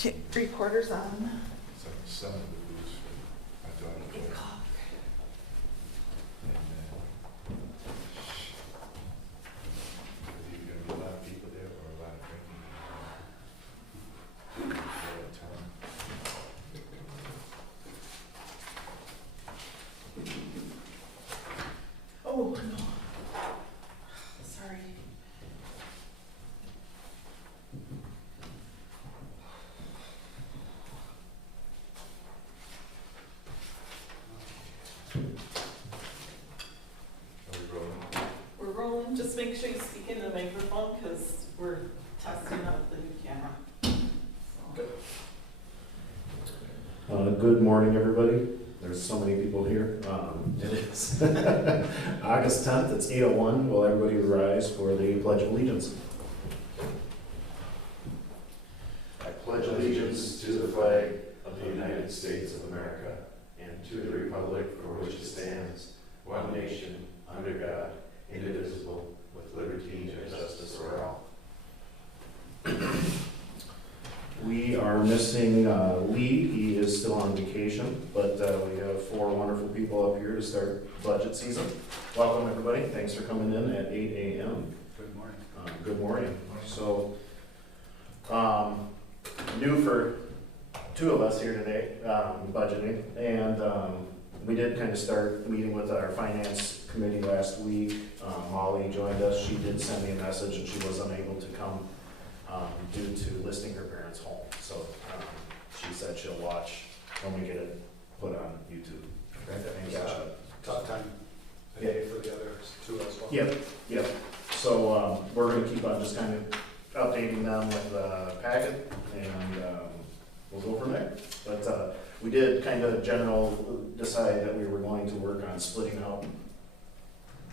Okay, recorder's on. It's like some of the booths, I thought it was. And there's either gonna be a lot of people there or a lot of drinking. For that time. Oh, no. Sorry. Are we rolling? We're rolling. Just make sure you speak into the microphone because we're testing out the new camera. So. Good morning, everybody. There's so many people here. It is August 10th, it's 8:01. Will everybody rise for the Pledge of Allegiance? I pledge allegiance to the flag of the United States of America and to the republic for which it stands, one nation, under God, indivisible, with liberty and justice for all. We are missing Lee. He is still on vacation, but we have 4 wonderful people up here to start budget season. Welcome, everybody. Thanks for coming in at 8 a.m. Good morning. Good morning. So, new for 2 of us here today, budgeting, and we did kind of start meeting with our finance committee last week. Molly joined us. She did send me a message, and she was unable to come due to listing her parents' home. So she said she'll watch when we get it put on YouTube. And, Top time a day for the others too as well. Yep. So we're gonna keep on just kind of updating them with the packet, and we'll go from there. But we did kind of decide that we were going to work on splitting out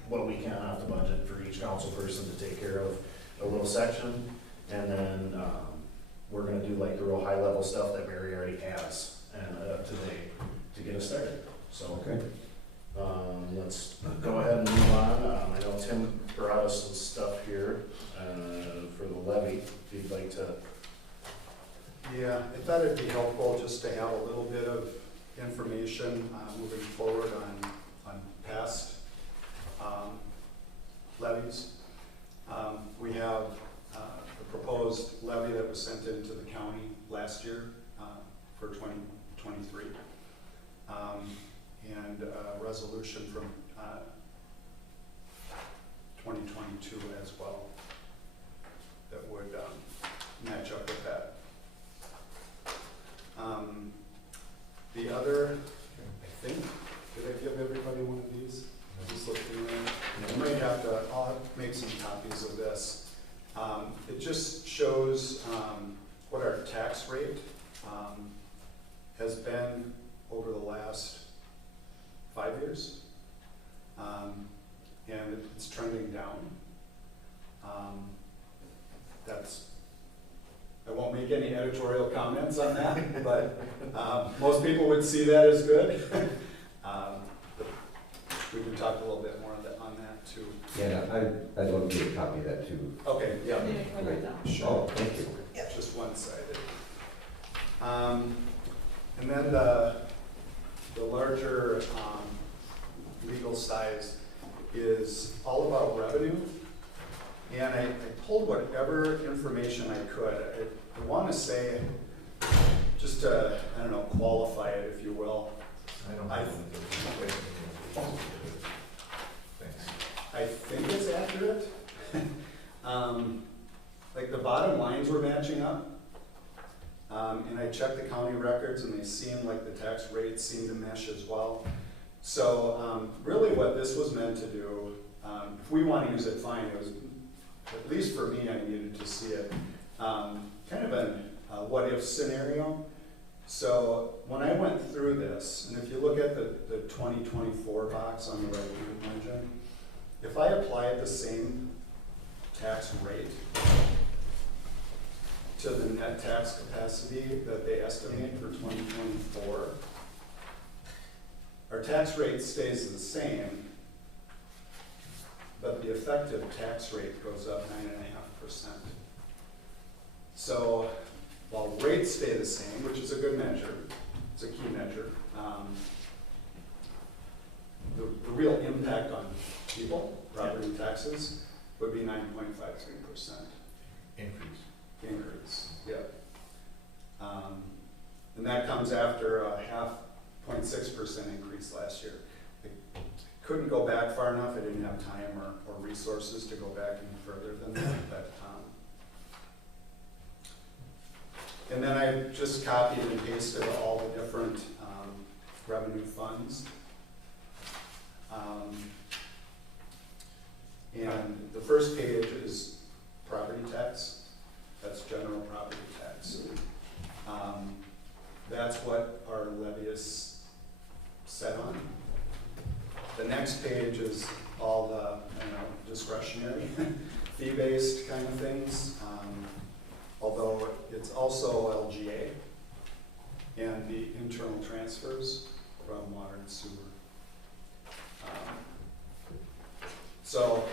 what we can off the budget for each council person to take care of a little section. And then we're gonna do like the real high level stuff that Mary already has and today to get us started. So Okay. let's go ahead and move on. I know Tim brought us some stuff here for the levy. If you'd like to. Yeah, I thought it'd be helpful just to have a little bit of information moving forward on past levies. We have the proposed levy that was sent into the county last year for 2023, and a resolution from 2022 as well that would match up with that. The other, I think, did I give everybody one of these? Just looking at, I might have to, I'll make some copies of this. It just shows what our tax rate has been over the last 5 years. And it's trending down. I won't make any editorial comments on that, but most people would see that as good. We can talk a little bit more on that too. Yeah, I'd love to get a copy of that too. Okay, yeah. Yeah, you can write it down. Sure. Oh, thank you. Just one-sided. And then the larger legal size is all about revenue. And I pulled whatever information I could. I want to say, just to, I don't know, qualify it, if you will. I think it's accurate. Like the bottom lines were matching up. And I checked the county records and they seemed like the tax rates seemed to mesh as well. So really what this was meant to do, if we want to use it, fine. It was, at least for me, I needed to see it. Kind of a what if scenario. So when I went through this, and if you look at the 2024 box on the right-hand margin, if I apply the same tax rate to the net tax capacity that they estimate for 2024, our tax rate stays the same, but the effective tax rate goes up 9.5%. So while rates stay the same, which is a good measure. It's a key measure. The real impact on people, property taxes, would be 9.53% Increase. increase. Yep. And that comes after a 0.6% increase last year. I couldn't go back far enough. I didn't have time or resources to go back any further than that. But, and then I just copied and pasted all the different revenue funds. And the first page is property tax. That's general property tax. That's what our levy is set on. The next page is all the discretionary, fee-based kind of things. Although it's also LGA and the internal transfers from water and sewer. So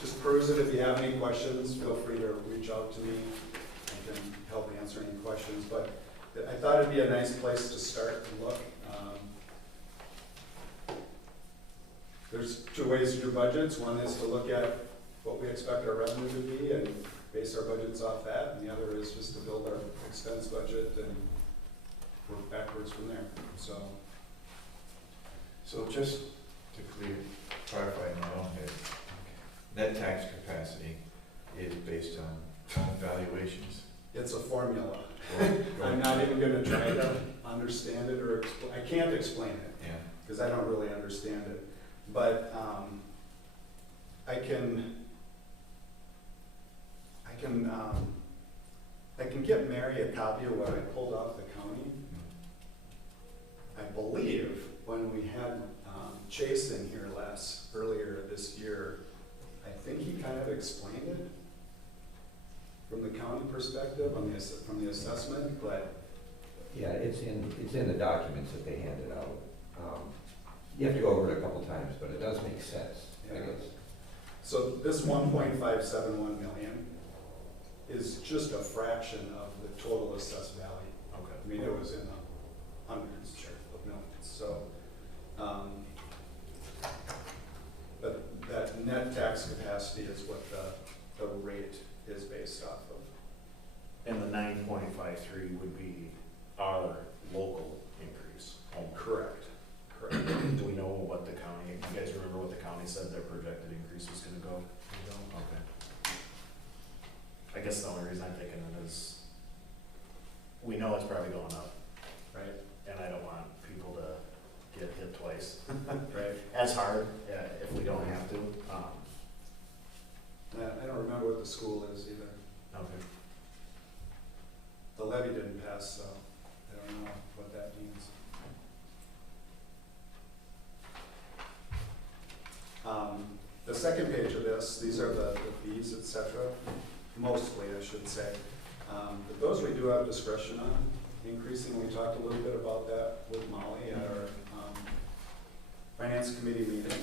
just peruse it. If you have any questions, feel free to reach out to me. I can help answer any questions. But I thought it'd be a nice place to start and look. There's two ways to do budgets. One is to look at what we expect our revenue to be and base our budgets off that. And the other is just to build our expense budget and work backwards from there. So just to clarify in my own head, net tax capacity is based on valuations. it's a formula. Or- I'm not even gonna try to understand it or, I can't explain it, Yeah, because I don't really understand it. But, I can get Mary a copy of what I pulled off the county. I believe when we had, Chase in here earlier this year, I think he kind of explained it from the county perspective from the assessment, but Yeah, it's in the documents that they handed out. You have to go over it a couple times, but it does make sense, I Yeah. guess. so this 1.571 million is just a fraction of the total assessed value. Okay. I mean, it was in the hundreds of millions, so, but that net tax capacity is what the rate is based off of. And the 9.53 would be our local increase. Correct. Do we know what the county, you guys remember what the county said their projected increase was gonna go? Okay. I guess the only reason I'm thinking it is, we know it's probably going up, Right, and I don't want people to get hit twice. right. As hard, if we don't have to. And I don't remember what the school is either. Okay. The levy didn't pass, so I don't know what that means. The second page of this, these are the fees, et cetera, mostly, I should say. But those we do have discretion on increasing. We talked a little bit about that with Molly at our finance committee meeting.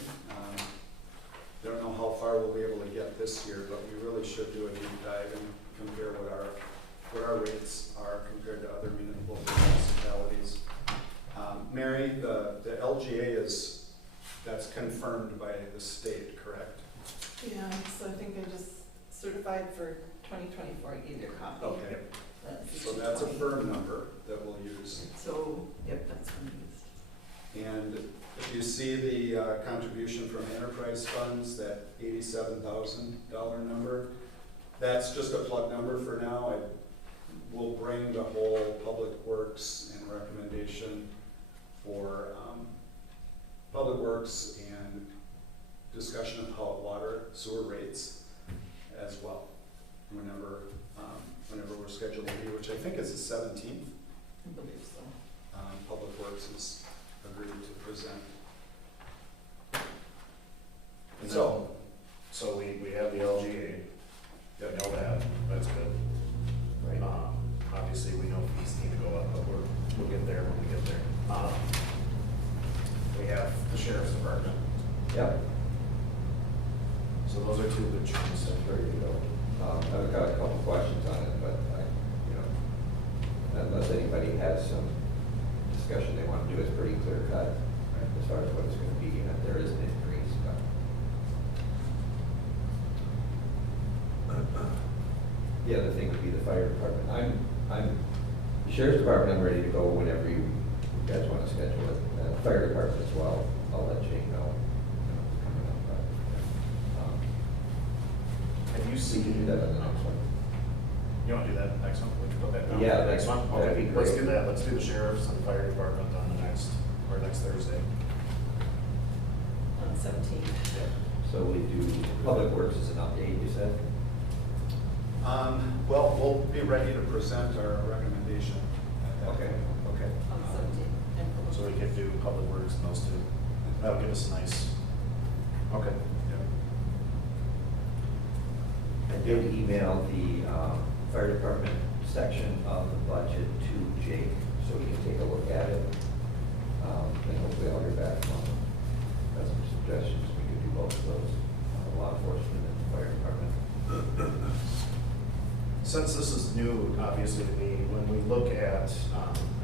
Don't know how far we'll be able to get this year, but we really should do a deep dive and compare what our rates are compared to other municipalities. Mary, the LGA that's confirmed by the state, correct? Yeah, so I think I just certified for 2024, I gave you a copy. Okay. That's So that's a 2020. firm number that we'll use. So, yep, that's what I used. And if you see the contribution from enterprise funds, that $87,000 number, that's just a plug number for now. We'll bring the whole public works and recommendation for public works and discussion of how water sewer rates as well, whenever we're scheduled to be, which I think is the 17th. I believe so. Public Works has agreed to present. And So, So we have the LGA, we know that, that's good. Right. Obviously, we know fees need to go up, but we'll get there when we get there. We have the sheriff's department, Yep, so those are two good chunks. that's ready to go. I've got a couple questions on it, but has some discussion they want to do. It's pretty clear cut as far as what it's gonna be, and there is an increase, but. The other thing would be the fire department. The sheriff's department, I'm ready to go whenever you guys wanna schedule it. Fire department as well, I'll let Jake know. Coming up, but, Have you we can seen do that on the next one. You wanna do that next one? We can put that down. Yeah, for next one? that'd be Okay, let's great. do that. Let's do the sheriff's and fire department on the next Thursday. On 17th. So we do, Public Works is an update, you said? Well, we'll be ready to present our recommendation at that Okay, point. okay. On 17th. So we can do public works and those two. That'll give us a nice, okay. I did email the fire department section of the budget to Jake, so he can take a look at it. And hopefully I'll hear back from him. Got some suggestions, we could do both of those, law enforcement and fire department. Since this is new, obviously, to me, when we look at,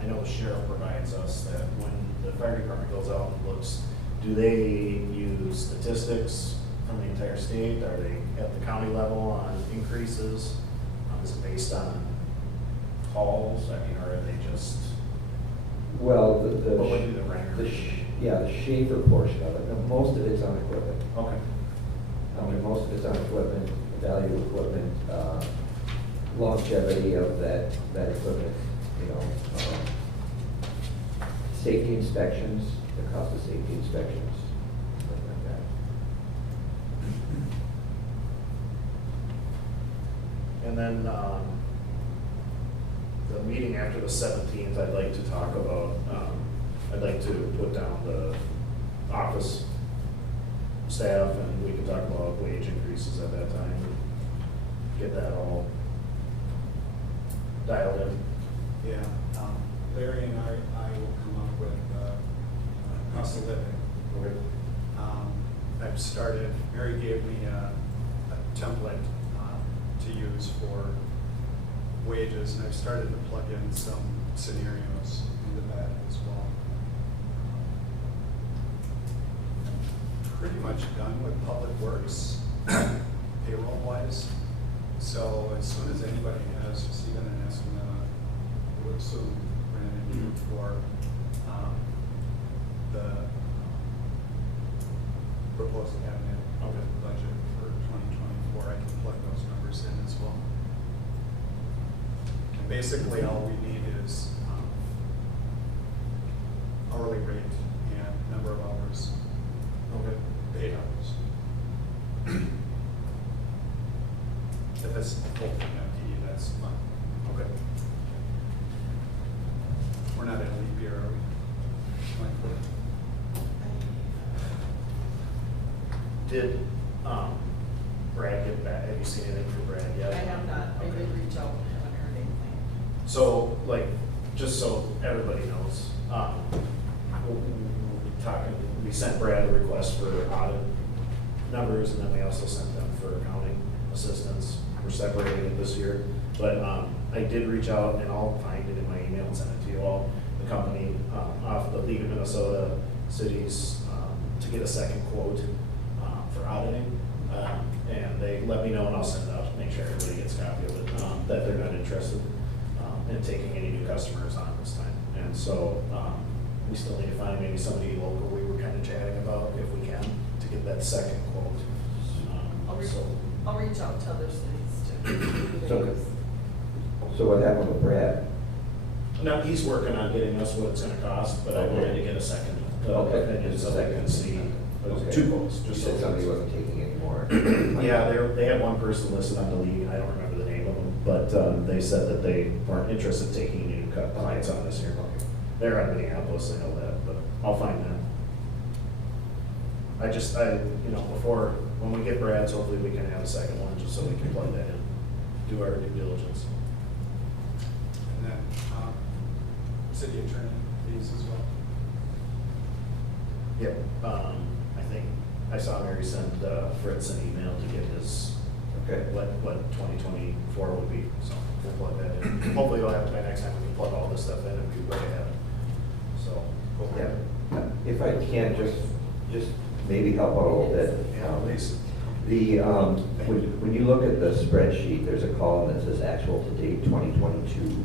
I know the sheriff provides us that when the fire department goes out and looks, do they use statistics from the entire state? Are they at the county level on increases? Is it based on calls? I mean, or are they just, Well, what would be the ranker? the Schaefer portion of it, no, most of it's on equipment. Okay, I mean, most of it's on equipment, value of equipment, longevity of that equipment, you know, safety inspections, the cost of safety inspections, stuff like that. and then, the meeting after the 17th, I'd like to talk about, I'd like to put down the office staff, and we can talk about wage increases at that time, and get that all dialed in. Yeah, Larry and I will come up with cost of living. Okay. I've started, Mary gave me a template to use for wages, and I've started to plug in some scenarios into that as well. Pretty much done with public works, payroll wise. So as soon as anybody has just even an estimate, I would assume we're gonna need for the proposed cabinet budget for 2024, I can plug those numbers in as well. And basically, all we need is hourly rate and number of hours, paid hours. If it's full-time FTE, that's fine. Okay. We're not in a leap year, are we? Like, Did, Brad get back, have you seen anything from Brad yet? I have not, I Okay. did reach out, haven't heard anything. So, like, just so everybody knows, we sent Brad a request for audit numbers, and then we also sent them for accounting assistance. We're separating it this year, but, I did reach out, and I'll find it in my email and send it to you all, the company, off the League of Minnesota Cities, to get a second quote, for auditing. And they let me know, and I'll send it out to make sure everybody gets a copy of it, that they're not interested in taking any new customers on this time. And so, we still need to find maybe somebody local we were kind of chatting about, if we can, to get that second quote. I'll reach out to other cities too. So what happened with Brad? No, he's working on getting us what it's gonna cost, but I wanted to get a second opinion so they can see, Okay. two quotes, You just said so. somebody wasn't taking any more. Yeah, they had one person listed on the league, I don't remember the name of them, but, they said that they weren't interested in taking any new clients on this year. They're out of Minneapolis, I know that, but I'll find them. Before, when we get Brad's, hopefully we can have a second one, just so we can plug that in, do our due diligence. and then, city attorney fees as well. Yep, I think, I saw Mary send, Fritz an email to get his, Okay. what 2024 would be, so we'll plug that in. hopefully it'll happen by next time we can plug all this stuff in and be way ahead. So, go for it. Yeah, if I can, just maybe help out a little bit. Yeah, please. When you look at the spreadsheet, there's a column that says actual to date 2022.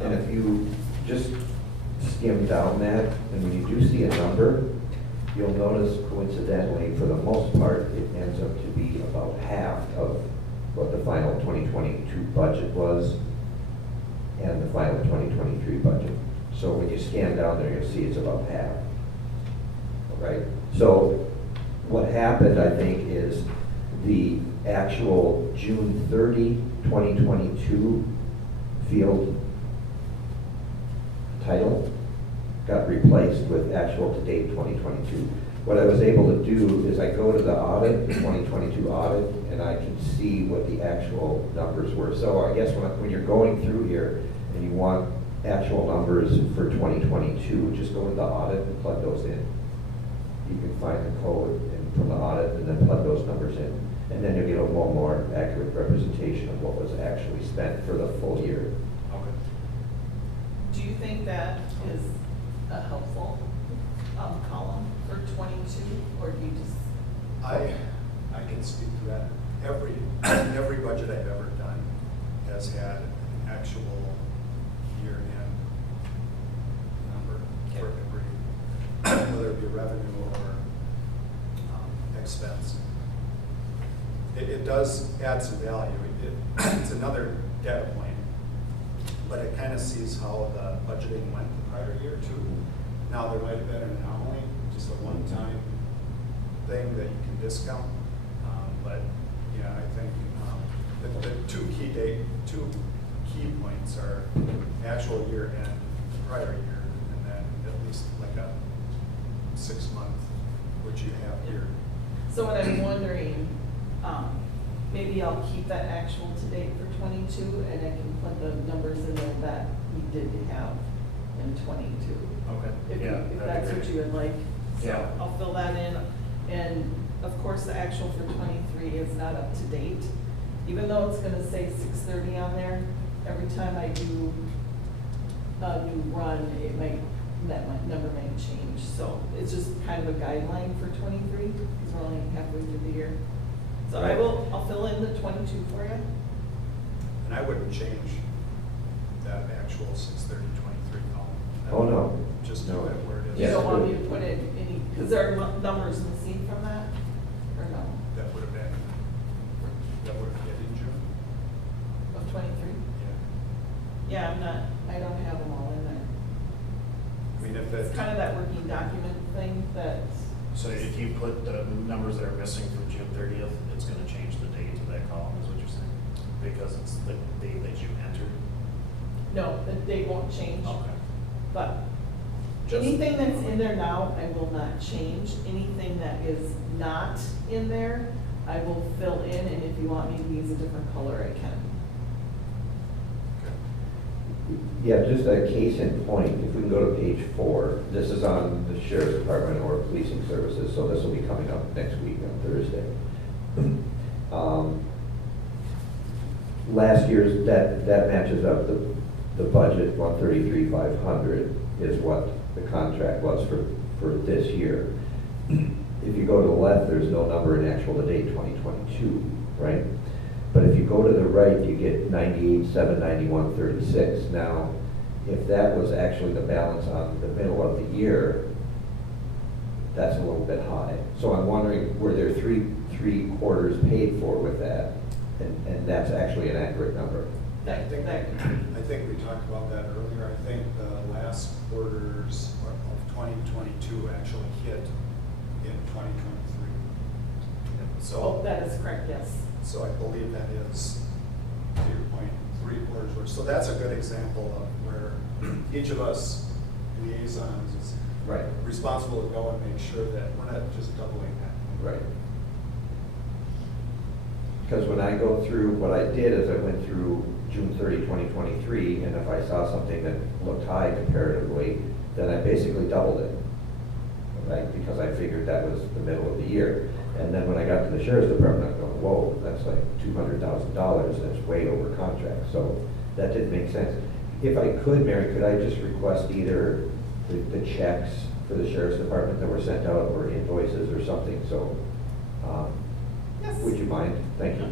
And if you just skim down that, and when you do see a number, you'll notice coincidentally, for the most part, it ends up to be about half of what the final 2022 budget was and the final 2023 budget. So when you scan down there, you'll see it's about half. All right? So what happened, I think, is the actual June 30, 2022 field title got replaced with actual to date 2022. What I was able to do is I go to the audit, the 2022 audit, and I can see what the actual numbers were. So I guess when you're going through here and you want actual numbers for 2022, just go to the audit and plug those in. You can find the code from the audit and then plug those numbers in. And then you'll get a little more accurate representation of what was actually spent for the full year. Okay. Do you think that is a helpful column for 22, or do you just? I can speak to that. Every budget I've ever done has had an actual year-end number for every, whether it be revenue or expense. It does add some value. It's another data point, but it kind of sees how the budgeting went the prior year too. Now, there might have been an anomaly, just a one-time thing that you can discount. But yeah, I think the two key points are actual year and prior year, and then at least like a 6 month, which you have here. So what I'm wondering, maybe I'll keep that actual to date for 22, and I can put the numbers in there that we did have in 22. Okay. If Yeah, if that'd that's be what great. you would like. So Yeah. I'll fill that in. And of course, the actual for 23 is not up to date. Even though it's gonna say 6:30 on there, every time I do a new run, that number may change. So it's just kind of a guideline for 23, because we're only halfway through the year. So I'll fill in the 22 for you. And I wouldn't change that actual 6/30/23 column. Oh, no. Just do No. it where it is. You Yes, don't want me good. to put in any, because there are numbers missing from that, or no, That would have been in June. of 23? Yeah. Yeah, I don't have them all in there. I mean, if It's kind of that working document thing that, So if you put the numbers that are missing from June 30th, it's gonna change the date of that column, is what you're saying? Because it's the date that you entered? no, the date won't change, Okay. but Just- anything that's in there now, I will not change. Anything that is not in there, I will fill in, and if you want me to use a different color, I can. Yeah, just a case in point, if we can go to page 4, this is on the Sheriff's Department or Policing Services, so this will be coming up next week on Thursday. Last year's, that matches up, the budget, 133,500 is what the contract was for this year. If you go to the left, there's no number in actual to date 2022, right? But if you go to the right, you get 98,791.36. Now, if that was actually the balance on the middle of the year, that's a little bit high. So I'm wondering, were there three quarters paid for with that? And that's actually an accurate number. That, I think we talked about that earlier. I think the last quarters of 2022 actually hit in 2023. oh, that is correct, yes. So I believe that is, to your point, 3 quarters worth. So that's a good example of where each of us liaisons is Right. responsible to go and make sure that we're not just doubling that. Right. Because when I go through, what I did is I went through June 30, 2023, and if I saw something that looked high comparatively, then I basically doubled it, right? Because I figured that was the middle of the year. And then when I got to the Sheriff's Department, I'm going, whoa, that's like $200,000, that's way over contract, so that didn't make sense. If I could, Mary, could I just request either the checks for the sheriff's department that were sent out, or invoices or something, so, Yes. would you mind? Thank you.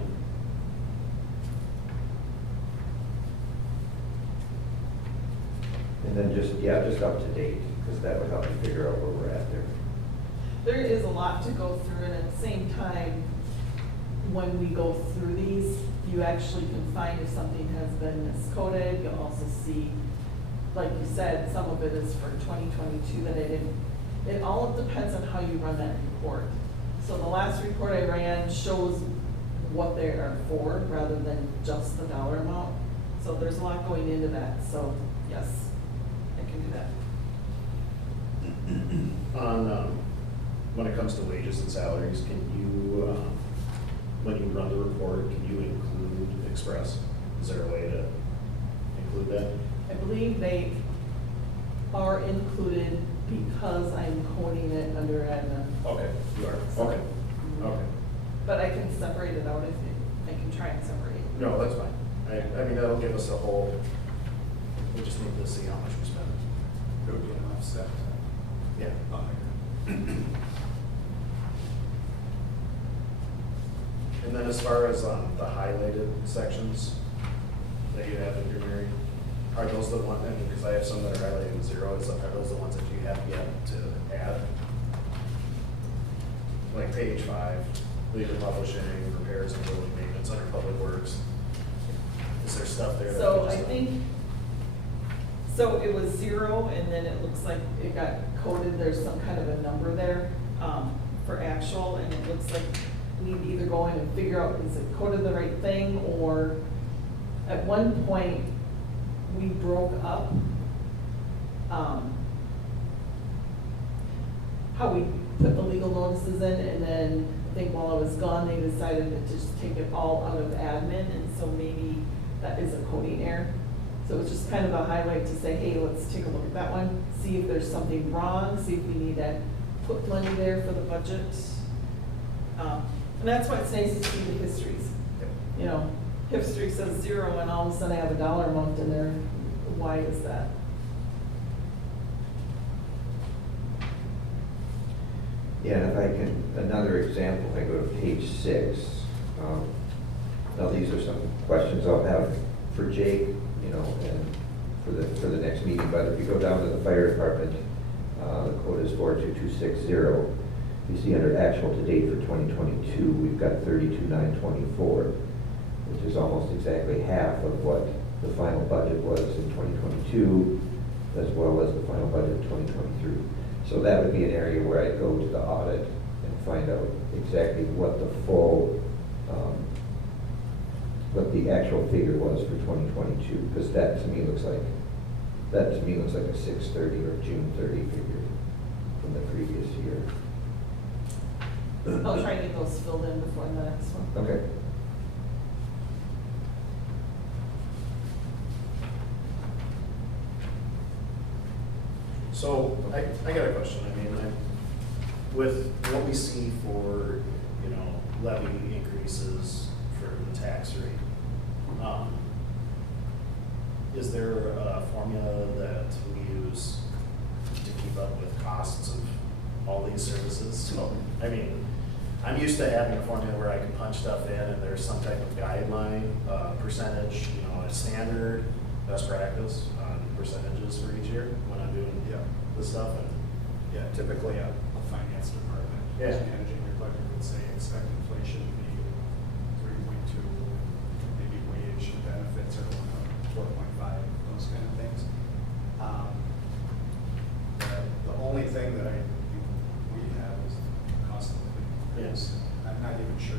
And then just, yeah, just up to date, because that would help me figure out where we're at there. There is a lot to go through, and at the same time, when we go through these, you actually can find if something has been miscoded. You'll also see, like you said, some of it is for 2022 that I didn't, it all depends on how you run that report. So the last report I ran shows what they are for, rather than just the dollar amount. So there's a lot going into that, so yes, I can do that. On, when it comes to wages and salaries, can you, when you run the report, can you include Express? Is there a way to include that? I believe they are included because I'm coding it under admin. Okay, you are, okay, okay. But I can separate it out if I can try and separate it. No, that's fine. I mean, that'll give us a whole, we just need to see how much we spend. It would be an offset. Yeah. And then as far as, the highlighted sections that you have in your Mary, are those the one, I mean, because I have some that are highlighted with 0, are those the ones that you have yet to add? Like page 5, legal publishing, repairs and building maintenance under public works. Is there stuff there? that So we I just- think, so it was 0 and then it looks like it got coded, there's some kind of a number there, for actual, and it looks like we need to either go in and figure out, is it coded the right thing, or at one point, we broke up, how we put the legal notices in, and then I think while I was gone, they decided to just take it all out of admin, and so maybe that is a coding error. So it's just kind of a highlight to say, hey, let's take a look at that one, see if there's something wrong, see if we need to put money there for the budget. And that's why it's nice to see the histories. You know, history says 0 and all of a sudden I have a dollar amount in there. Why is that? Yeah, and if I can, another example, if I go to page 6, now these are some questions I'll have for Jake, you know, and for the next meeting, but if you go down to the fire department, the code is 42260. You see under actual to date for 2022, we've got 32,924, which is almost exactly half of what the final budget was in 2022, as well as the final budget in 2023. So that would be an area where I'd go to the audit and find out exactly what the full, what the actual figure was for 2022, because that to me looks like a 6/30 or June 30 figure from the previous year. I'll try and get those filled in before the next one. Okay. So, I got a question, I mean, with what we see for, you know, levy increases for the tax rate, is there a formula that we use to keep up with costs of all these services? So, I mean, I'm used to having a formula where I can punch stuff in and there's some type of guideline, percentage, you know, a standard, best practice on percentages for each year when I'm doing the stuff. And Yeah, typically a finance department, Yeah. managing your budget would say expect inflation to be 3.2, maybe wage and benefits are going up 4.5, those kind of things. The only thing that I think we have is cost of living. Yes. I'm not even sure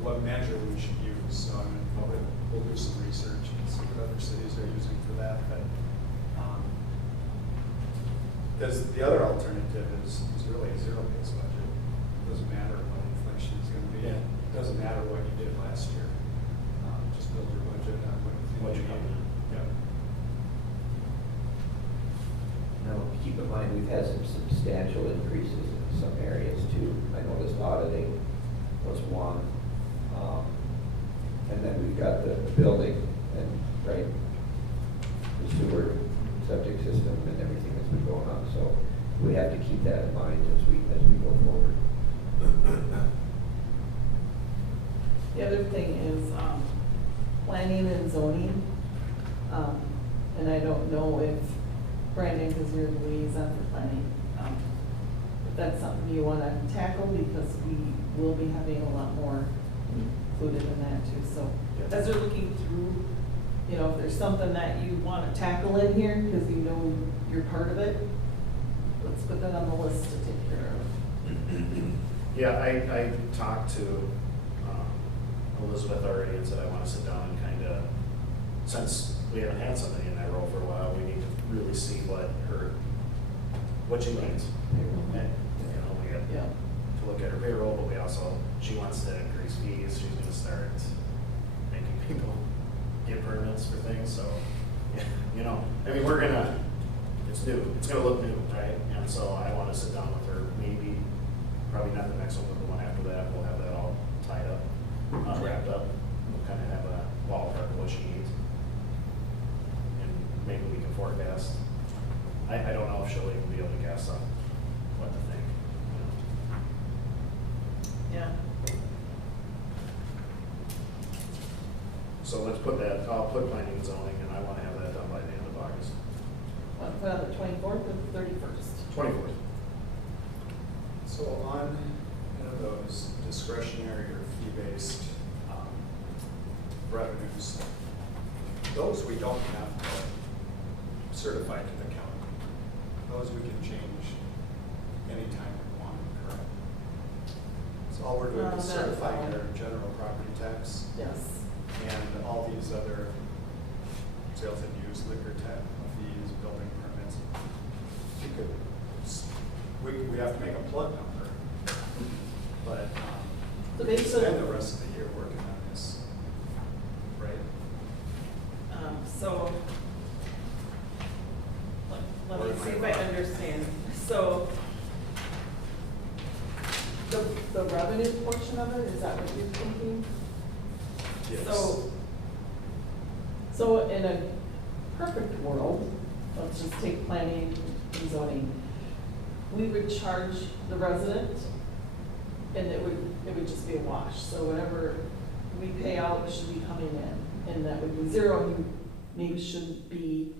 what measure we should use, so we'll do some research and see what other cities are using for that, but, because the other alternative is really a zero-based budget. It doesn't matter what inflation is gonna be. Yeah. It doesn't matter what you did last year. Just build your budget on what you have. Yeah. Now, keep in mind, we've had some substantial increases in some areas too. I noticed auditing plus one. And then we've got the building and, right, the sewer, septic system and everything that's been going on. So we have to keep that in mind as we go forward. The other thing is, planning and zoning. And I don't know if Brandon, because you're the liaison for planning, if that's something you wanna tackle, because we will be having a lot more included in that too. So as we're looking through, you know, if there's something that you wanna tackle in here, because you know you're part of it, let's put that on the list to take care of. Yeah, I talked to Elizabeth already and said I want to sit down and kind of, since we haven't had somebody in that role for a while, we need to really see what she needs. And, you know, we have Yeah. to look at her payroll, but we also, she wants to increase fees, she's gonna start making people get permits for things, so, yeah, you know, I mean, it's new, it's gonna look new, right? And so I wanna sit down with her, maybe, probably not the next one, but the one after that, we'll have that all tied up, wrapped up. We'll kind of have a ballpark of what she needs. And maybe we can forecast. I don't know if she'll even be able to guess on what to think. You know. Yeah. So let's put that, I'll put planning and zoning, and I wanna have that done by the end of August. Want to put on the 24th or the 31st? 24th. So on those discretionary or fee-based revenues, those we don't have to certify to the county. Those we can change anytime we want, correct? So all we're doing is That's certifying fine. our general property tax Yes. and all these other sales and use, liquor tax fees, building permits. You could, we have to make a plug number, but So we could basically- spend the rest of the year working on this, right? So, let me see if I understand. So, the revenue portion of it, is that what you're thinking? So in a perfect world, let's just take planning and zoning, we would charge the resident and it would just be a wash. So whatever we pay out should be coming in, and that would be zero. You maybe shouldn't be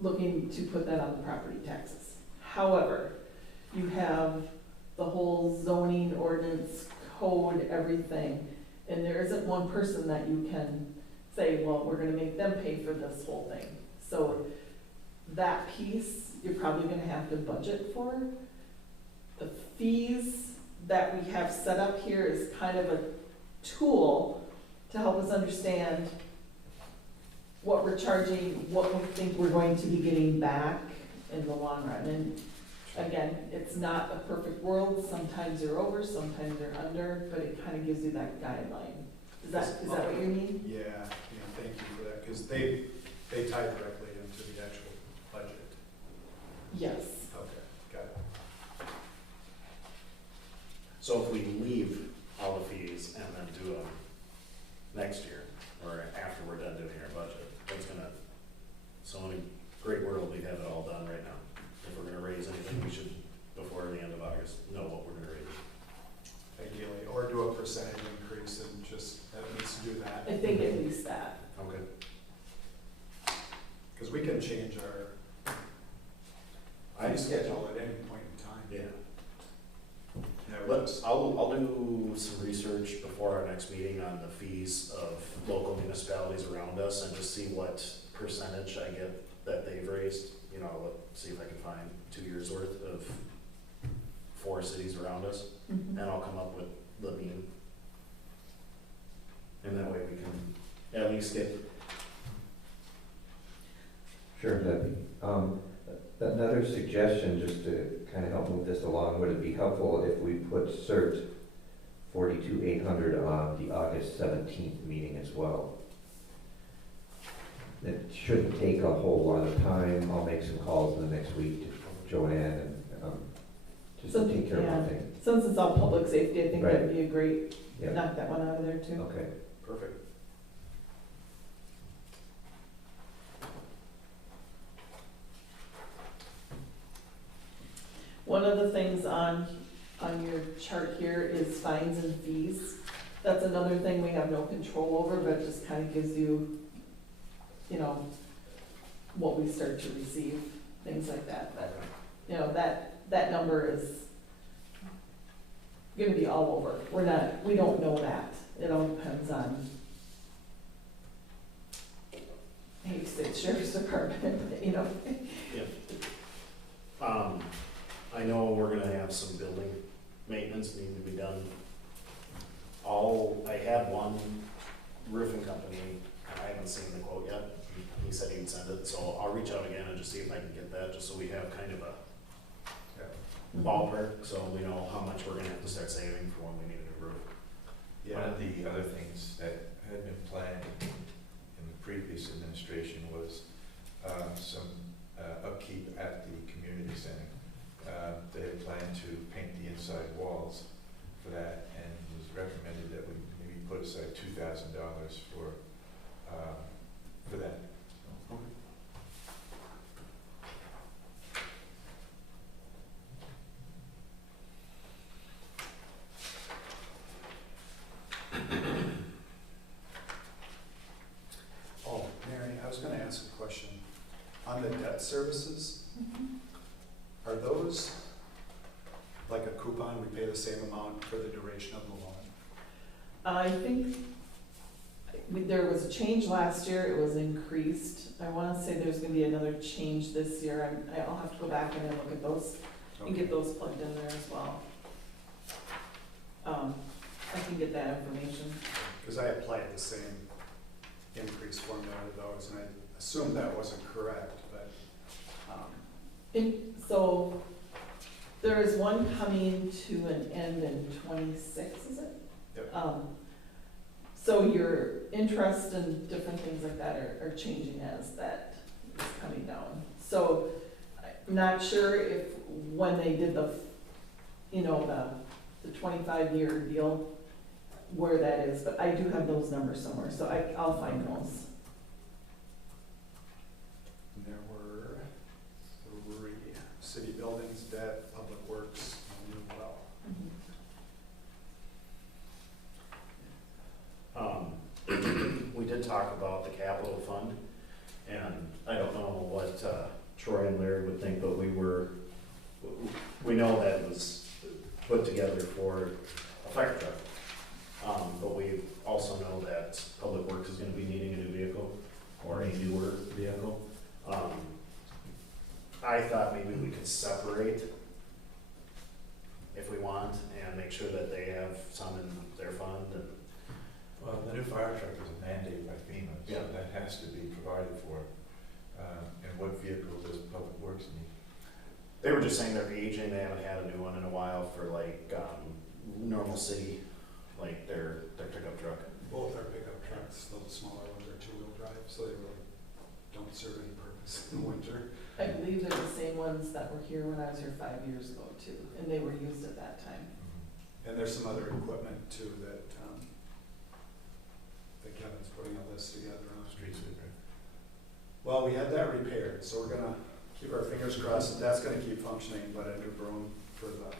looking to put that on the property taxes. However, you have the whole zoning ordinance code, everything, and there isn't one person that you can say, well, we're gonna make them pay for this whole thing. So that piece, you're probably gonna have to budget for. The fees that we have set up here is kind of a tool to help us understand what we're charging, what we think we're going to be getting back in the long run. And again, it's not a perfect world. Sometimes you're over, sometimes you're under, but it kind of gives you that guideline. Is that what you mean? Yeah, thank you for that, because they tie directly into the actual budget. Yes. Okay, got it. So if we leave all the fees and then do them next year, or after we're done doing our budget, that's gonna, so in a great world, we have it all done right now. If we're gonna raise anything, we should, before the end of August, know what we're gonna raise. Ideally, or do a percentage increase and just at least do that. I think at least that. Okay. Because we can change our fee schedule at any point in time. Yeah. Yeah, I'll do some research before our next meeting on the fees of local municipalities around us and just see what percentage I get that they've raised. You know, see if I can find 2 years worth of 4 cities around us, Mhm. and I'll come up with the mean. And that way we can at least get, Sure, Debbie. Another suggestion, just to kind of help move this along, would it be helpful if we put CERT 42,800 on the August 17th meeting as well? It shouldn't take a whole lot of time. I'll make some calls in the next week to Joanne and Just to take care of Yeah. one thing. Since it's all public safety, I think Right. that'd be a great, Yeah, knock that one out of there too. okay. Perfect. One of the things on your chart here is fines and fees. That's another thing we have no control over, but it just kind of gives you, you know, what we start to receive, things like that. But, you know, that number is gonna be all over. We don't know that. It all depends on, I hate to say it's sheriff's department, you know. I know we're gonna have some building maintenance need to be done. I had one roofing company, I haven't seen the quote yet. He said he'd send it, so I'll reach out again and just see if I can get that, just so we have kind of a ballpark, so we know how much we're gonna have to start saving for when we need a new roof. One of the other things that had been planned in the previous administration was some upkeep at the community center. They had planned to paint the inside walls for that, and it was recommended that we maybe put aside $2,000 for that. Oh, Mary, I was gonna ask a question. On the debt services, are those like a coupon, we pay the same amount for the duration of the loan? I think there was a change last year, it was increased. I wanna say there's gonna be another change this year. I'll have to go back and then look at those and get those plugged in there as well. I can get that information. Because I applied the same increase formula to those, and I assumed that wasn't correct, but, So, there is one coming to an end in 26, is it? Yep. So your interest and different things like that are changing as that is coming down. So, I'm not sure if, when they did the 25-year deal, where that is, but I do have those numbers somewhere, so I'll find those. and there were 3: city buildings, debt, public works, and new well. We did talk about the capital fund, and I don't know what Troy and Larry would think, but we know that it was put together for a fire truck. But we also know that Public Works is gonna be needing a new vehicle, or a newer vehicle. I thought maybe we could separate if we want, and make sure that they have some in their fund, and Well, the new fire truck is a mandate by FEMA, so Yeah. that has to be provided for. And what vehicle does Public Works need? they were just saying they're aging, they haven't had a new one in a while for like, normal city, like their pickup truck. Both are pickup trucks, the smaller ones are two-wheel drive, so they really don't serve any purpose in the winter. I believe they're the same ones that were here when I was here 5 years ago too, and they were used at that time. And there's some other equipment too that Kevin's putting a list together on. Street sweeper. Well, we had that repaired, so we're gonna keep our fingers crossed that that's gonna keep functioning, but a new broom for the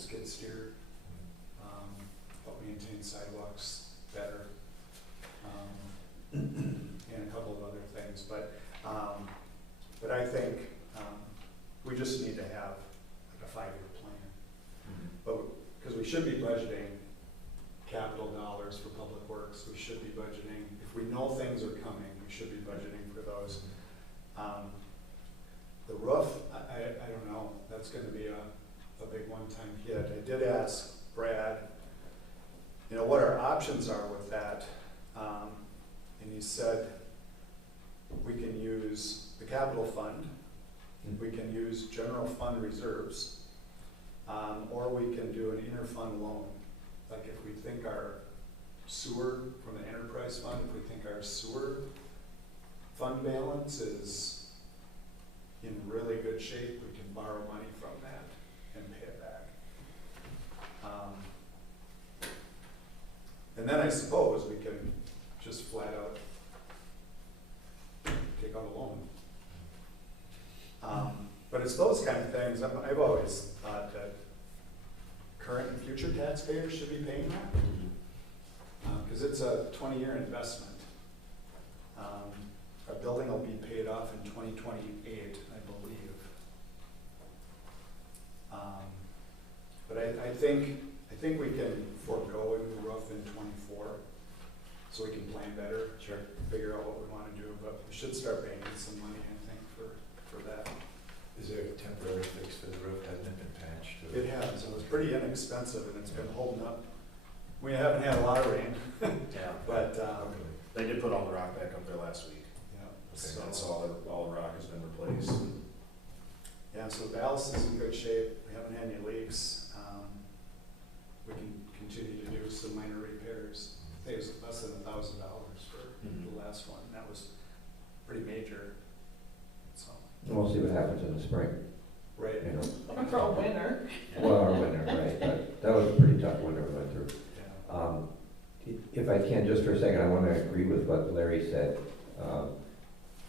skid steer, help maintain sidewalks better, and a couple of other things, but I think, we just need to have like a 5-year plan. But, because we should be budgeting capital dollars for public works, we should be budgeting, if we know things are coming, we should be budgeting for those. The roof, I don't know, that's gonna be a big one-time hit. I did ask Brad, what our options are with that, and he said we can use the capital fund, we can use general fund reserves, or we can do an interfund loan. Like if we think our sewer, from the enterprise fund, if we think our sewer fund balance is in really good shape, we can borrow money from that and pay it back. And then I suppose we can just flat out take out a loan. But it's those kind of things, I've always thought that current and future taxpayers should be paying that. Because it's a 20-year investment. Our building will be paid off in 2028, I believe. But I think we can forego a new roof in '24, so we can plan better. Sure. Figure out what we want to do, but we should start banking some money, I think, for that. Is there a temporary fix for the roof? Hasn't it been patched? or- It has, it was pretty inexpensive, and it's been holding up. We haven't had a lot of rain, Yeah. but, Okay. They did put all the rock back up there last week. yeah. So So, that's all the rock has been replaced. yeah, so the ballast is in good shape, we haven't had any leaks. We can continue to do some minor repairs. I think it was less than $1,000 for Mhm. the last one, that was pretty major, so. We'll see what happens in the spring, Right. you know. For a winter. Well, our winter, right, that was a pretty tough winter we went through. Yeah. If I can, just for a second, I want to agree with what Larry said,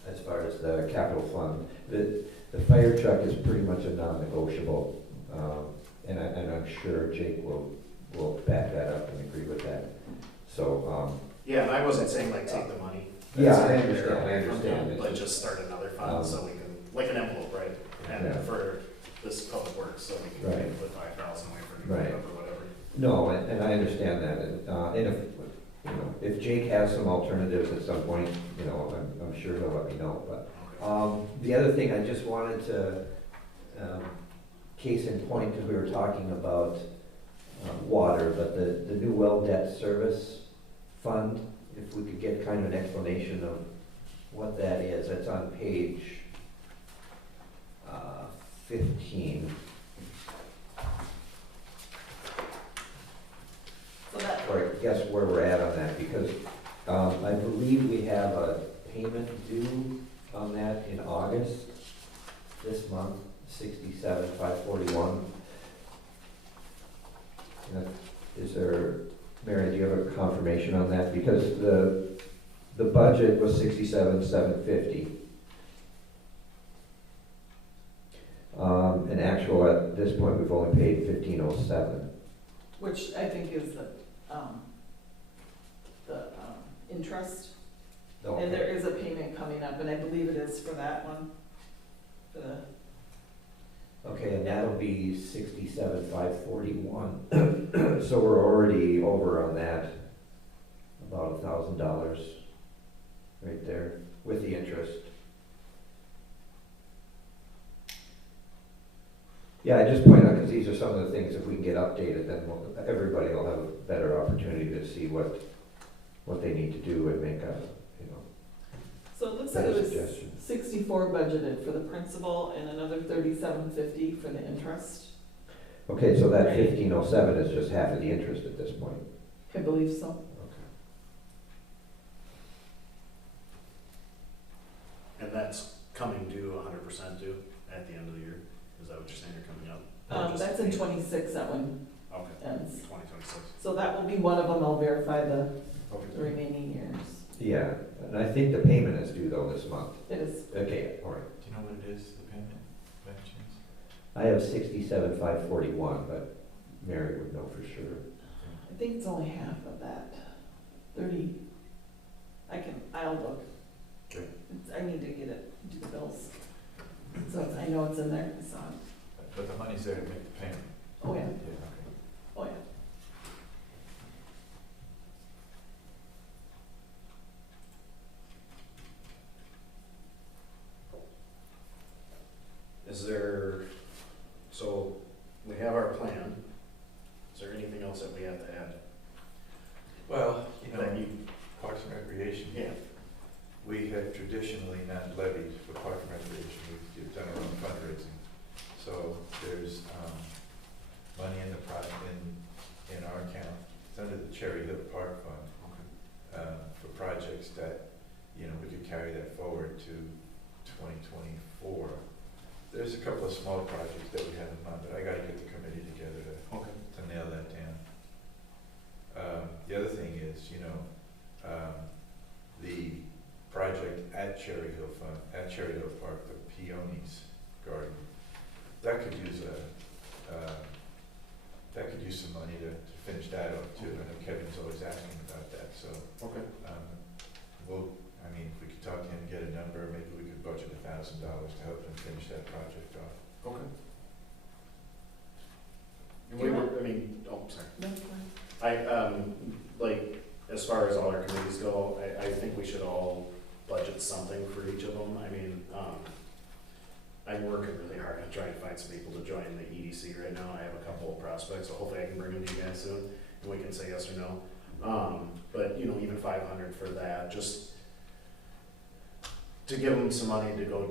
as far as the capital fund. The fire truck is pretty much a non-negotiable, and I'm sure Jake will back that up and agree with that. So, Yeah, and I wasn't saying like take the money. Yeah, that's I there understand, I away from understand. them, But just start another fund so we can, like an envelope, right? And Yeah. for this public works, so we can Right. put 5,000 away for new Right. cleanup or whatever. no, and I understand that, and if, you know, if Jake has some alternatives at some point, you know, I'm sure he'll let me know, but. Okay. The other thing, I just wanted to, case in point, because we were talking about water, but the new well debt service fund, if we could get kind of an explanation of what that is, that's on page 15, So that, or I guess where we're at on that, because I believe we have a payment due on that in August, this month, 67,541. Is there, Mary, do you have a confirmation on that? Because the budget was 67,750. And actual, at this point, we've only paid 1,507. which I think is the interest. And there is a payment coming up, and I believe it is for that one, for the, Okay, and that'll be 67,541. So we're already over on that, about $1,000 right there with the interest. Yeah, I just point out, because these are some of the things, if we can get updated, then everybody will have a better opportunity to see what they need to do and make a, you know, so it looks like better it was suggestion. 64 budgeted for the principal and another 3750 for the interest. Okay, so that Right. 1,507 is just half of the interest at this point. I believe so. Okay. And that's coming due, 100% due at the end of the year? Is that what you're saying, you're coming up? Or just- That's in 26, that one Okay, ends. 2026. So that will be one of them, I'll verify the Okay. remaining years. Yeah, and I think the payment is due though this month. It is, Okay, all right. Do you know what it is, the payment, by any chance? I have 67,541, but Mary would know for sure. I think it's only half of that, 30, I'll look. Okay. I need to get it, do the bills. So I know it's in there, I saw it. But the money's there to make the payment. Oh, yeah, Yeah, okay. oh, yeah. Is there, so we have our plan. Is there anything else that we have to add? Well, you know, That you, Parks and Recreation, yeah, we have traditionally not levied for Park and Recreation, we've done our own fundraising. So there's, money in the in our account, it's under the Cherry Hill Park Fund, for projects that, you know, we could carry that forward to 2024. There's a couple of small projects that we have in mind, but I gotta get the committee together okay. to nail that down. Cherry Hill Park, the Peonies Garden. That could use some money to finish that up too. I know Kevin's always asking about that, so, Okay. if we could talk to him and get a number, maybe we could budget $1,000 to help him finish that project off. Okay. Do you want- Sorry. No, fine. Like, as far as all our committees go, I think we should all budget something for each of them. I'm working really hard to try and find some people to join the EDC right now. I have a couple of prospects, so hopefully I can bring them to you guys soon, and we can say yes or no. But, even 500 for that, just to give them some money to go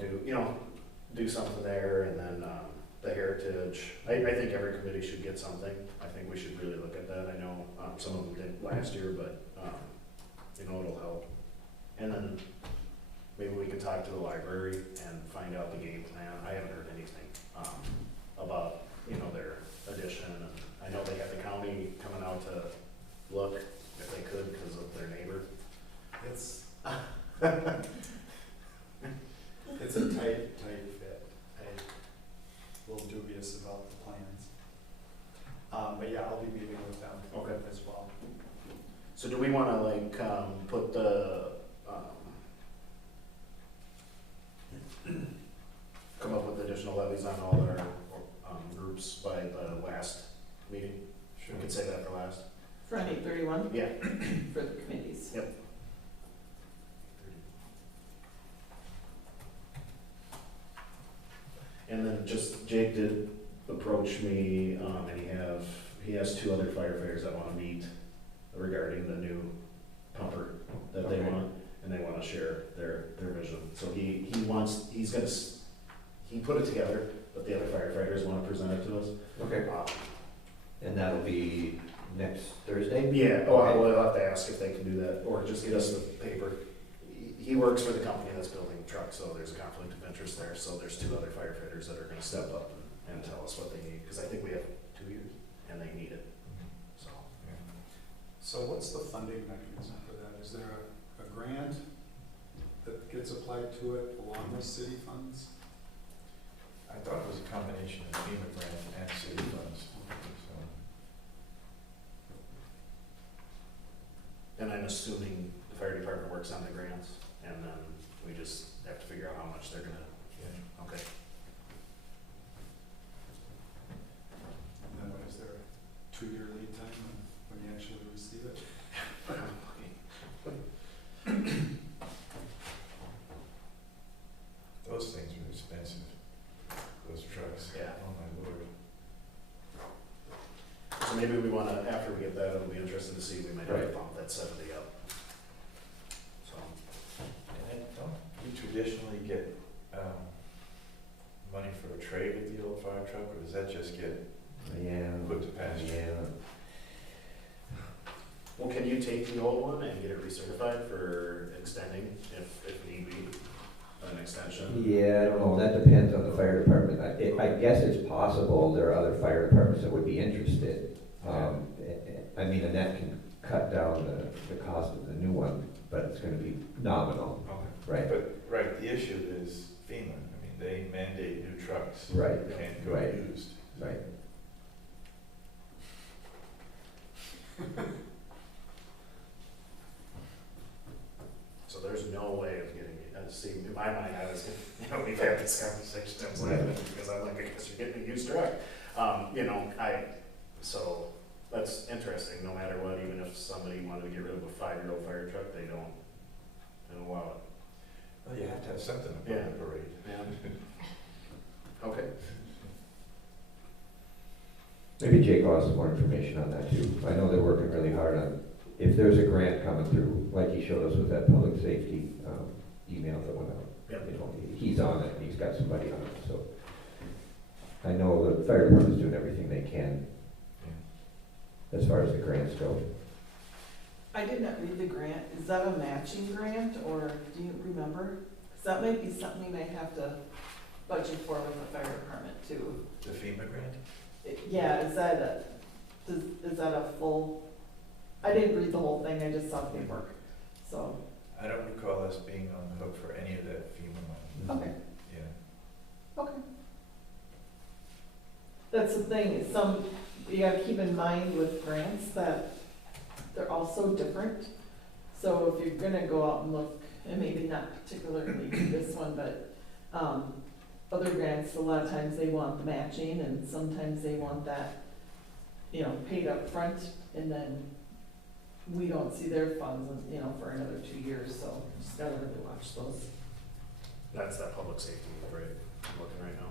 do something there, and then, the Heritage, I think every committee should get something. I think we should really look at that. I know, some of them did last year, but, it'll help. And then maybe we can talk to the library and find out the game plan. I haven't heard anything, about, their addition. And I know they had the county coming out to look if they could because of their neighbor. It's, it's a tight fit. I'm a little dubious about the plans. But yeah, I'll be meeting with them Okay. as well. So do we wanna put the, come up with additional levies on all our, groups by the last meeting? Sure. We could say that for last. For an 831, Yeah. for the committees. Yep. And then just, Jake did approach me, and he has 2 other firefighters that wanna meet regarding the new pumper that they Okay. want, and they wanna share their vision. So he put it together, but the other firefighters wanna present it to us. Okay. And that'll be next Thursday? Yeah, we'll have to ask if they can do that, or just get us the paper. He works for the company that's building trucks, so there's a conflict of interest there, so there's 2 other firefighters that are gonna step up and tell us what they need, because I think we have 2 years, and they need it, so. So what's the funding mechanism for that? Is there a grant that gets applied to it along with city funds? I thought it was a combination of FEMA grant and city funds, so. And I'm assuming the fire department works on the grants, and then we just have to figure out how much they're gonna, Yeah. okay. And then is there a 2-year lead time when you actually receive it? Those things are expensive, those trucks. Yeah. Oh, my lord. So maybe we wanna, after we get that, it'll be interesting to see, we might have to Right. bump that 70 up. So, And don't we traditionally get, money for a trade with the old fire truck, or does that just get Yeah. put to pasture? Yeah. well, can you take the old one and get it recertified for extending, if need be, an extension? Yeah, I don't know, that depends on the fire department. I guess it's possible there are other fire departments that would be interested. And that can cut down the cost of the new one, but it's gonna be nominal, Okay. right? But, right, the issue is FEMA. They mandate new trucks. Right, Can't go right. used. right. So there's no way of getting, see, in my mind, we've had this conversation, I was laughing, because I'm like, I guess you're getting a used truck. So that's interesting, no matter what, even if somebody wanted to get rid of a 5-year-old fire truck, they don't allow it. Well, you have to have something to put in the parade. Okay. Maybe Jake will have some more information on that too. I know they're working really hard on, if there's a grant coming through, like he showed us with that public safety, email that went out. Yep. He's on it, and he's got somebody on it, so. I know the fire department's doing everything they can as far as the grants go. I did not read the grant. Is that a matching grant, or do you remember? Because that might be something we might have to budget for with the fire department too. The FEMA grant? Yeah, is that a full, I didn't read the whole thing, I just saw the paperwork, so. I don't recall us being on the hook for any of that's the thing, is you gotta keep in mind with grants that they're also different. So if you're gonna go out and look, and maybe not particularly this one, but, other grants, a lot of times they want the matching, and sometimes they want that, paid up front, and then we don't see their funds, for another 2 years, so just gotta really watch those, That's that public safety, right, I'm looking right now.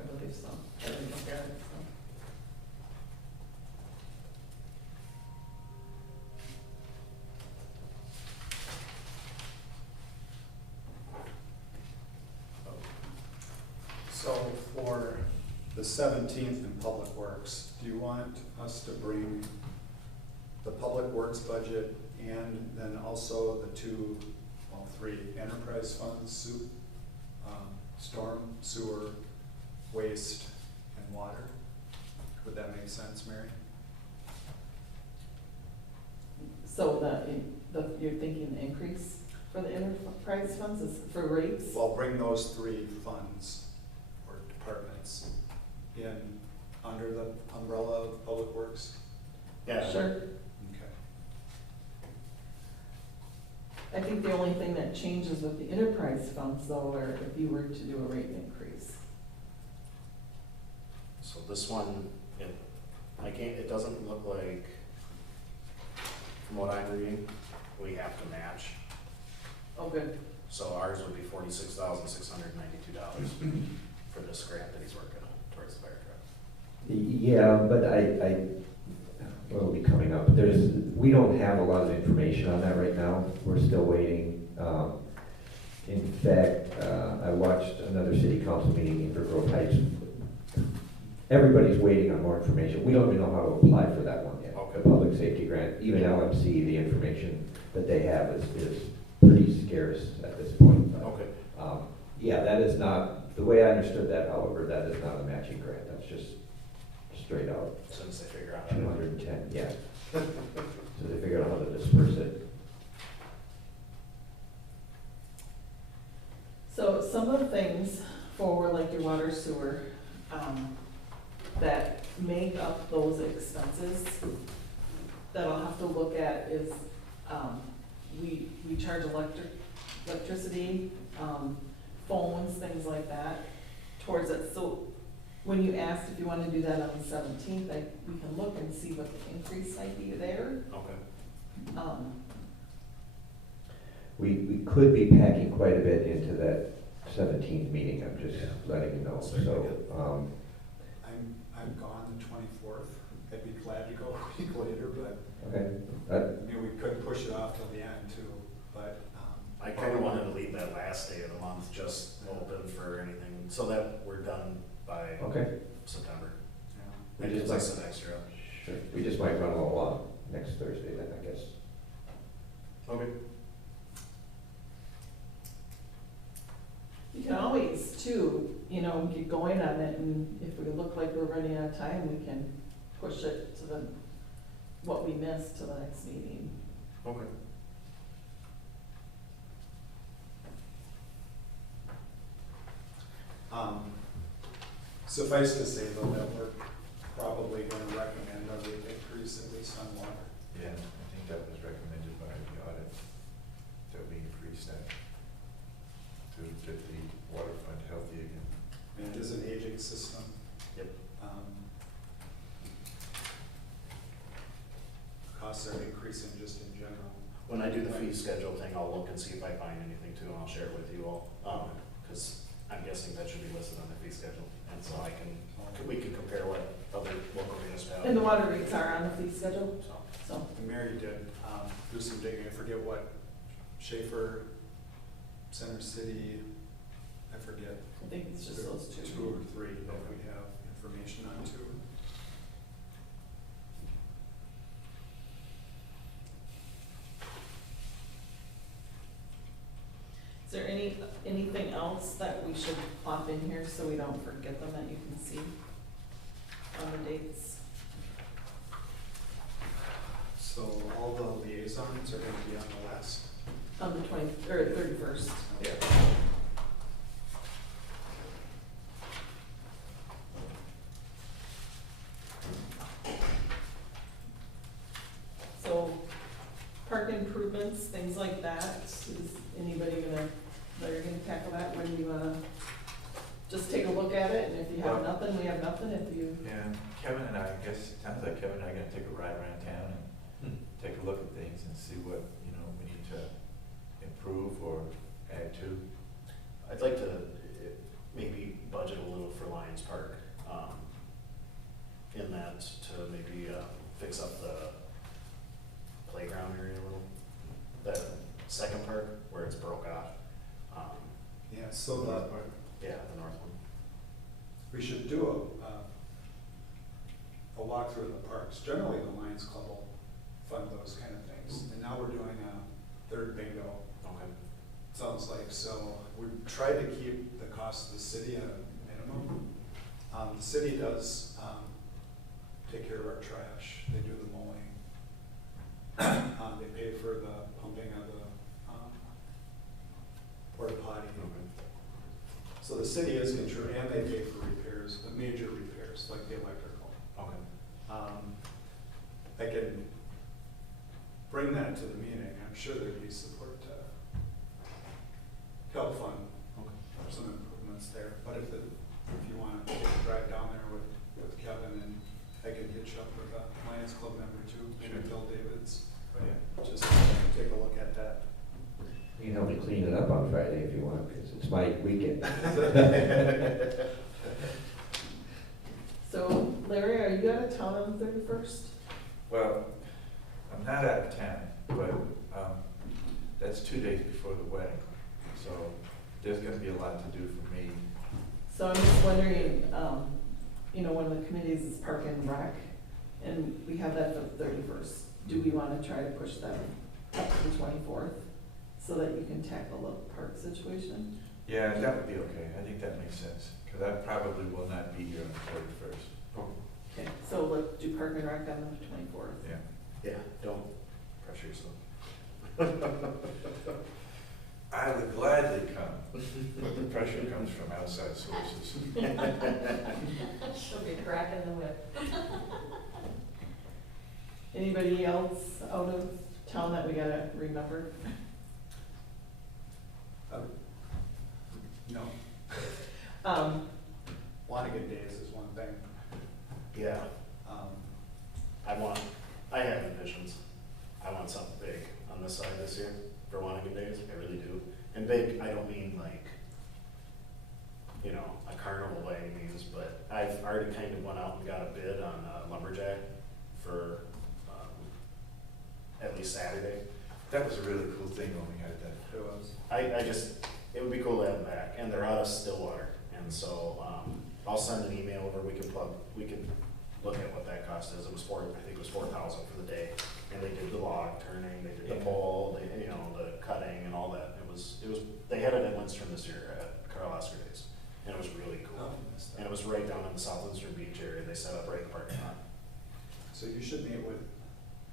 I believe so. I didn't look at it, so. So for the 17th in Public Works, do you want us to bring the Public Works budget and then also the three enterprise funds, storm, sewer, waste, and water? Would that make sense, Mary? So you're thinking the increase for the enterprise funds is for rates? Well, bring those three funds or departments in under the umbrella of Public Works. Yeah. Sure. Okay. I think the only thing that changes with the enterprise funds though, are if you were to do a rate increase. So this one, it doesn't look like, from what I'm reading, we have to match. Oh, good. So ours would be $46,692 for this grant that he's working on towards the fire truck. Yeah, but what'll be coming up, we don't have a lot of information on that right now, we're still waiting. In fact, I watched another city council meeting in Grove Heights. Everybody's waiting on more information, we don't even know how to apply for that one yet. Okay. The public safety grant, even LMC, the information that they have is pretty scarce at this point. But, Okay. yeah, that is not, the way I understood that, however, that is not a matching grant, that's just straight out Since they figure out. 210, yeah. So they figured out how to disperse it. So some of the things for like your water sewer, that make up those expenses that I'll have to look at is, we charge electricity, phones, things like that towards it. So when you asked if you want to do that on the 17th, we can look and see what the increase might be there. Okay. We could be packing quite a bit into that 17th meeting, I'm just letting you know, so, I'm gone the 24th. I'd be glad to go a week later, but okay. I mean, we could push it off till the end too, but. I kind of wanted to leave that last day of the month just open for anything, so that we're done by Okay, September. Yeah. We It just gives us like- an extra. sure, we just might run a little long next Thursday then, I guess. Okay. You can always too, get going on it, and if we look like we're running out of time, we can push it to what we missed to the next meeting. Okay. Suffice to say though, that we're probably going to recommend a rate increase at least on water. Yeah, I think that was recommended by the audit, that we increase that to get the water fund healthy again. And it is an aging system. Yep. Costs are increasing just in general. When I do the fee schedule thing, I'll look and see if I find anything too, and I'll share it with you all. Because I'm guessing that should be listed on the fee schedule, and so we can compare what other local municipalities. And the water rates are on the fee schedule, So, so. And Mary did do some digging. I forget what Schaefer, Center City, I forget. I think it's just those two. Two or three that we have information on too. Is there anything else that we should plop in here so we don't forget them that you can see on the dates? So all the liaisons are going to be on the last. On the 31st. yeah. improvements, things like that. Is anybody they're gonna tackle that when you, just take a look at it, and if you have Well- nothing, we have nothing, if you, Yeah, Kevin and I guess, it sounds like Kevin and I are gonna take a ride around town and take a look at things and see what, we need to improve or add to. I'd like to maybe budget a little for Lions Park, in that to maybe, fix up the playground area a little. That second part where it's broke off, Yeah, so yeah, the north one. we should do a walkthrough of the parks. Generally, the Lions Club will fund those kind of things. And now we're doing a third bingo, Okay. sounds like. So we try to keep the cost of the city at a minimum. The city does take care of our trash. They do the mowing. They pay for the pumping of the porta potty. So the city is contributing, and they pay for repairs, the major repairs, like the electrical. Okay. I can bring that to the meeting. I'm sure there'd be support to help fund some improvements there. But if you want to drive down there with Kevin, and I can hitch up with a Lions Club member too, maybe Sure. Bill Davids, Yeah. just take a look at that. You can help me clean it up on Friday if you want, because it's my weekend. so Larry, are you out of town on the 31st? Well, I'm not out of town, but, that's 2 days before the wedding, so there's gonna be a lot to do for me. So I'm just wondering, one of the committees is Park and Rec, and we have that for the 31st. Do we wanna try to push that up to the 24th, so that you can tackle the park situation? Yeah, that would be okay, I think that makes sense, because I probably will not be here on the 31st. Okay, so let's do Park and Rec on the 24th. Yeah. Yeah, don't pressure yourself. I would gladly come, but the pressure comes from outside sources. She'll be cracking the whip. Anybody else out of town that we gotta remember? No, Um, Wanigan Days is one thing. Yeah, Um, I have envisions. I want something big on this side this year for Wanigan Days, I really do. And big, I don't mean like, a carnival by any means, but I've already kind of went out and got a bid on lumberjack for, at least Saturday. That was a really cool thing when we had that. It was. It would be cool to have them back, and they're out of Stillwater, and so, I'll send an email over, we can look at what that cost is. I think it was 4,000 for the day, and they did the log turning, they did the pole, the cutting and all that. They had it in Lindstrom this year at Carl Oscar Days, and it was really cool. Oh, I missed that. And it was right down in the South Lindstrom Beach area, they set up right in the parking lot. So you should meet with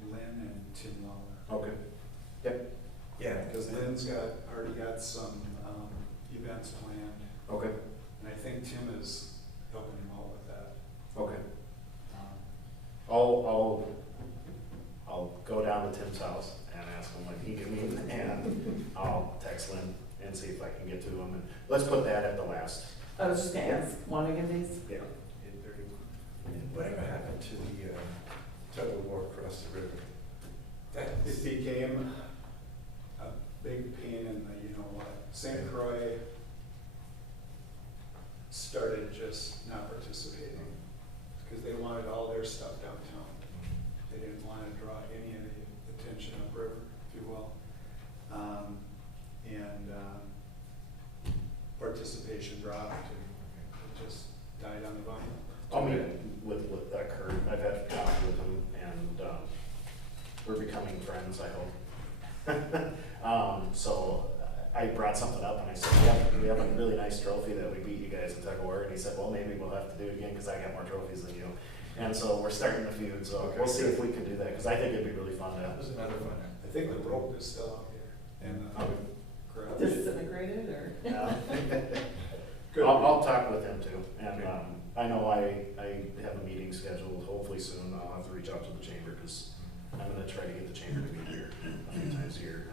Lynn and Tim Lawler. Okay. Yep. Yeah, Because Lynn's already got some events planned, Okay. and I think Tim is helping him out with that. Okay. Um, I'll go down to Tim's house and ask him when he can meet, and I'll text Lynn and see if I can get to him, and let's put that at the last. I was just gonna ask, Wanigan Days? Yeah. and whatever happened to the tug of war across the river? It became a big pain in the, St. Croix started just not participating, because they wanted all their stuff downtown. They didn't want to draw any of the attention upriver, if you will. Participation dropped, and it just died on the vine. I'll meet with Kurt, I've had coffee with him, and, we're becoming friends, I hope. So I brought something up and I said, yeah, we have a really nice trophy that we beat you guys in tug of war, and he said, well, maybe we'll have to do it again, cause I got more trophies than you. And so we're starting the feud, so Okay, we'll see good. if we can do that, cause I think it'd be really fun That to. was another one. I think the rope is still out here in the garage. Disintegrated, or? Yeah. Good. I'll talk with him too, and, Okay. I know I have a meeting scheduled, hopefully soon. I'll have to reach out to the chamber, cause I'm gonna try to get the chamber to meet here a few times a year,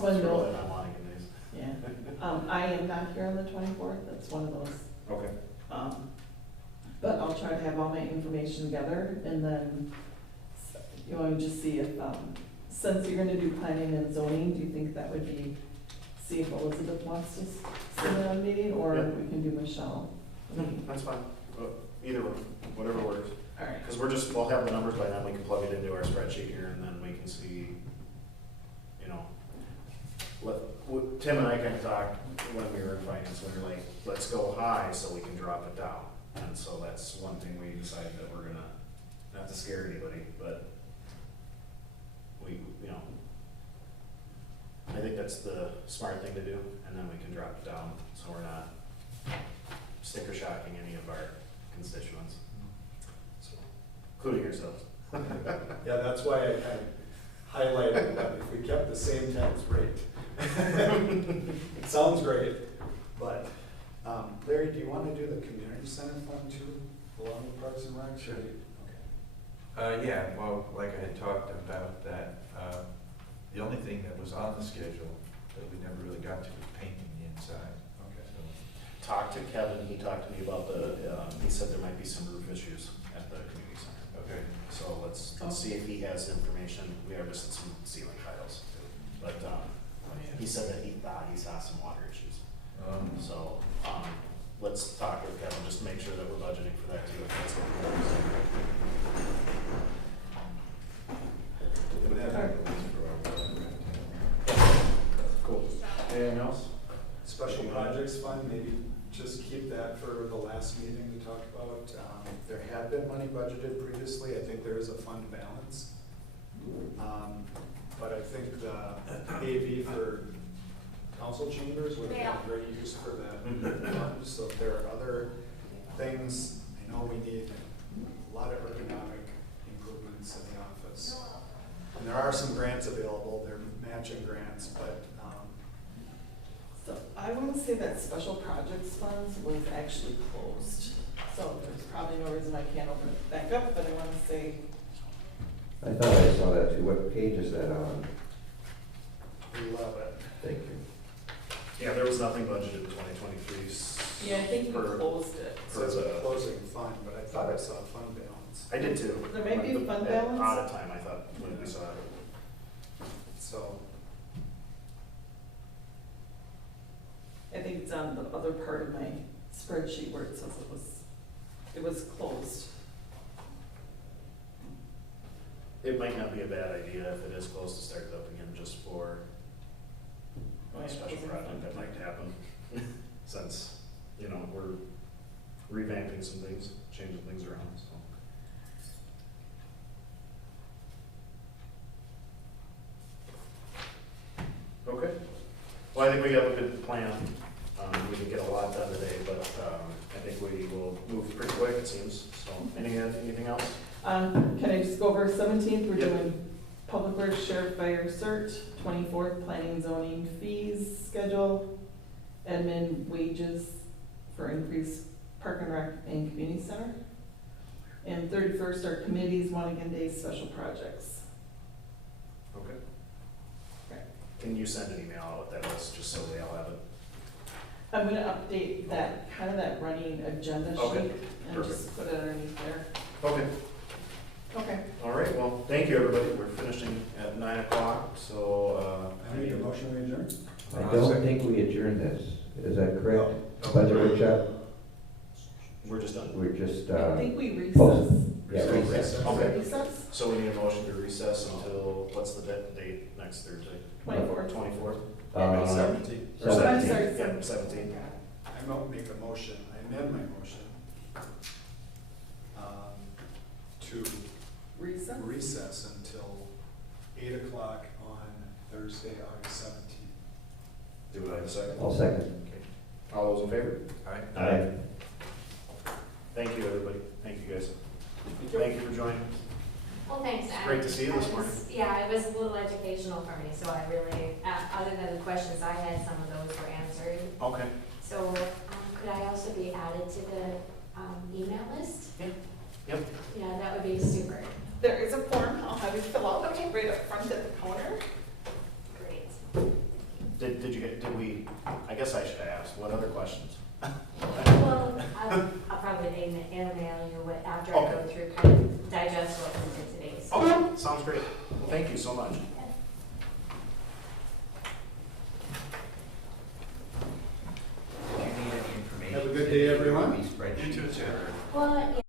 one It's note. really not Monica days. Yeah, I am not here on the 24th, that's one of those. Okay. But I'll try to have all my information together, and then, you want to just see if, since you're gonna do planning and zoning, do you think that would be, see if Elizabeth wants to sit in on a meeting, or Yeah. we can do Michelle? That's fine. Either one, whatever works. All right, Because we'll have the numbers by then, we can plug it into our spreadsheet here, and then we can see, you know, Tim and I kind of talked when we were in finance, we were like, let's go high so we can drop it down. And so that's one thing we decided that we're gonna, not to scare anybody, but we, you know, I think that's the smart thing to do, and then we can drop it down, so we're not sticker shocking any of our constituents, so, including yourselves. Yeah, that's why I kind of highlighted that if we kept the same tax rate. It sounds great, but, Larry, do you want to do the community center fund too, along with Parks and Rec? Sure. Okay. Yeah, well, like I had talked about that, the only thing that was on the schedule that we never really got to was painting the inside. Okay. So, Talked to Kevin, he talked to me about he said there might be some roof issues at the community center. okay. So let's see if he has information. We are just some ceiling tiles. But he said that he thought he saw some water issues. So let's talk with Kevin, just to make sure that we're budgeting for that too. If that's what But that I believe for our water. we're cool. Anything else? Special projects fund, maybe just keep that for the last meeting to talk about. There had been money budgeted previously, I think there is a fund balance. But I think the AV for council chambers would have been great use for that fund. So if there are other things, I know we need a lot of ergonomic improvements in the office. And there are some grants available, they're matching grants, but, so I want to say that special projects funds was actually closed, so there's probably no reason I can't open it back up, but I want to say, I thought I saw that too. What page is that on? we love it. Thank you. Yeah, there was nothing budgeted in 2023. yeah, I think we For- closed it. It says a closing fund, but I thought I saw a fund balance. I did too. There may be a fund balance. Out of time, I thought, when we saw it. So, I think it's on the other part of my spreadsheet where it says it was closed. It might not be a bad idea if it is close to start it up again, just for a special project that might happen. Since, you know, we're revamping some things, changing things around, so. Okay, well, I think we have a good plan. We can get a lot done today, but, I think we will move pretty quick, it seems, so, anything else? Can I just go over 17th, we're Yep. doing public works, sheriff, fire, cert, 24th, planning, zoning, fees, schedule, admin, wages for increased park and rec and community center. And 31st are committees, one again days, special projects. Okay. Okay. Can you send an email out with that list, just so they all have it? I'm gonna update that, kind of that running agenda Okay, sheet and just put it underneath there. Okay. Okay. All right, well, thank you, everybody. We're finishing at 9 o'clock, so, I need a motion to adjourn? I don't think we adjourned this. Is that correct? Budget workshop? we're just done. We're just, I think we recess. post- yeah, So recess. Okay, Recess, so we need a motion to recess until, what's the date next Thursday? 24th. 24th? Uh, 17. Or I'm 17th? sorry, Yeah, 17th. I won't make a motion, I amend my motion to Recess? recess until 8 o'clock on Thursday, August 17th. Do I have a second? I'll second. Okay. All those in favor? Aye. Thank you, everybody. Thank you, guys. Thank you for joining. Well, thanks, Adam. Great to see you this I was- morning. Yeah, it was a little educational for me, so I really, other than the questions I had, some of those were answered. Okay. So, could I also be added to the email list? Yep. Yeah, that would be super. There is a form, I'll have you fill out, Okay. right up front at the counter. Great. guess I should ask, what other questions? Well, I'll probably email you after I go Okay. through, kind of digest what we did today. So. Okay, sounds great. Well, thank you so much.